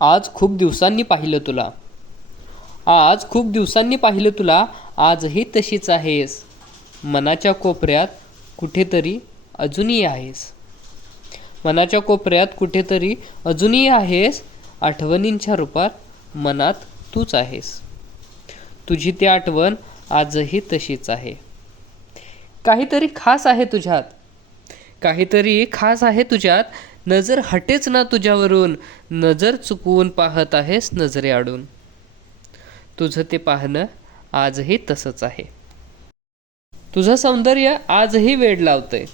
आज खूप दिवसांनी पाहिलं तुला. आज खूप दिवसांनी पाहिलं तुला. आजही तशीच आहेस. मनाच्या कोपऱ्यात कुठेतरी अजूनही आहेस. मनाच्या कोपऱ्यात कुठेतरी अजूनही आहेस. आठवणींच्या रूपात मनात तूच आहेस. तुझी ती आठवण आजही तशीच आहे. काहीतरी खास आहे तुझ्यात. काहीतरी खास आहे तुझ्यात. नजर हटेच ना तुझ्यावरून. नजर चुकवून पाहत आहेस नजरेआडून. तुझं ते पाहणं आजही तसंच आहे. तुझं सौंदर्य आजही वेड लावतंय.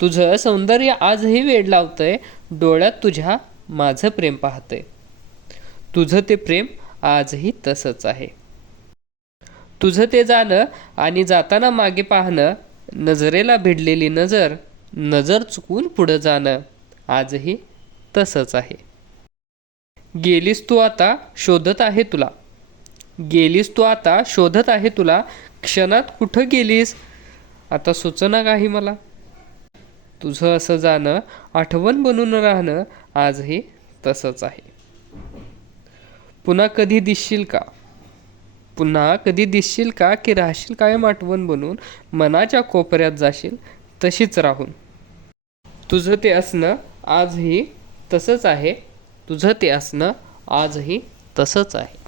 तुझं सौंदर्य आजही वेड लावतंय. डोळ्यात तुझ्या माझं प्रेम पाहतंय. तुझं ते प्रेम आजही तसंच आहे. तुझं ते जाणं आणि जाताना मागे पाहणं. नजरेला भिडलेली नजर, नजर चुकवून पुढं जाणं आजही तसंच आहे. गेलीस तू आता शोधत आहे तुला. गेलीस तू आता शोधत आहे तुला. क्षणात कुठं गेलीस आता सुचना काही मला. तुझं असं जाणं, आठवण बनून राहणं आजही तसंच आहे. पुन्हा कधी दिसशील का? पुन्हा कधी दिसशील का की राहशील कायम आठवण बनून. मनाच्या कोपऱ्यात जाशील तशीच राहून. तुझं ते असणं आजही तसंच आहे. तुझं ते असणं आजही तसंच आहे.